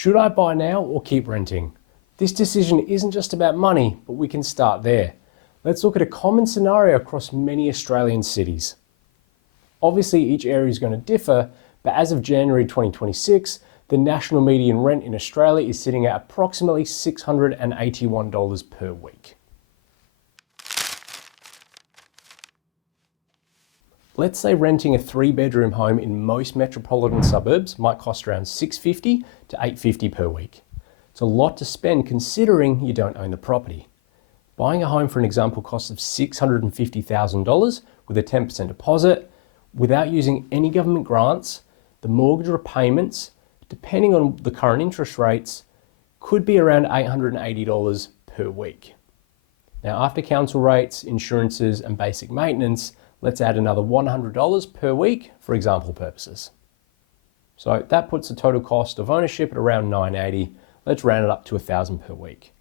Should I buy now or keep renting? This decision isn't just about money, but we can start there. Let's look at a common scenario across many Australian cities. Obviously, each area is going to differ, but as of January 2026, the national median rent in Australia is sitting at approximately $681 per week. Let's say renting a 3-bedroom home in most metropolitan suburbs might cost around $650 to $850 per week. It's a lot to spend considering you don't own the property. Buying a home, for an example, costs of $650,000 with a 10% deposit, without using any government grants. The mortgage repayments, depending on the current interest rates, could be around $880 per week. Now, after council rates, insurances, and basic maintenance, let's add another $100 per week for example purposes. So that puts the total cost of ownership at around $980. Let's round it up to $1,000 per week.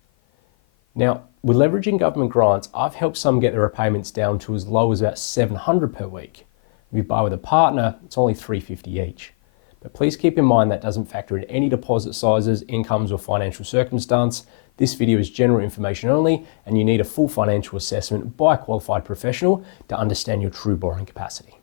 Now, with leveraging government grants, I've helped some get their repayments down to as low as about $700 per week. If you buy with a partner, it's only $350 each. But please keep in mind that doesn't factor in any deposit sizes, incomes, or financial circumstance. This video is general information only, and you need a full financial assessment by a qualified professional to understand your true borrowing capacity.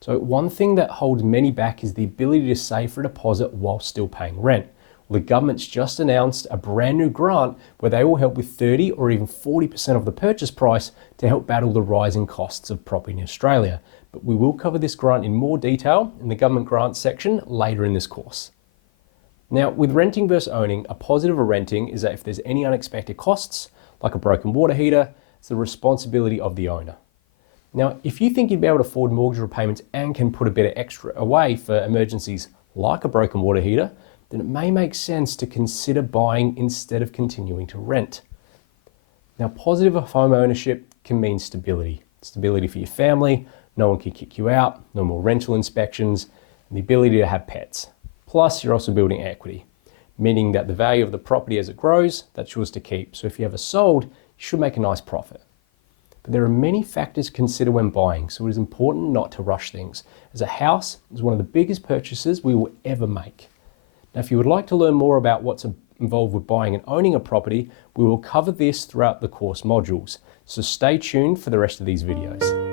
So one thing that holds many back is the ability to save for a deposit while still paying rent. Well, the government's just announced a brand new grant where they will help with 30 or even 40% of the purchase price to help battle the rising costs of property in Australia. But we will cover this grant in more detail in the government grants section later in this course. Now, with renting versus owning, a positive of renting is that if there's any unexpected costs, like a broken water heater, it's the responsibility of the owner. Now, if you think you'd be able to afford mortgage repayments and can put a bit of extra away for emergencies like a broken water heater, then it may make sense to consider buying instead of continuing to rent. Now, positive of home ownership can mean stability. Stability for your family, no one can kick you out, no more rental inspections, and the ability to have pets. Plus, you're also building equity, meaning that the value of the property as it grows, that's yours to keep. So if you ever sold, you should make a nice profit. But there are many factors to consider when buying, so it is important not to rush things, as a house is one of the biggest purchases we will ever make. Now, if you would like to learn more about what's involved with buying and owning a property, we will cover this throughout the course modules. So stay tuned for the rest of these videos.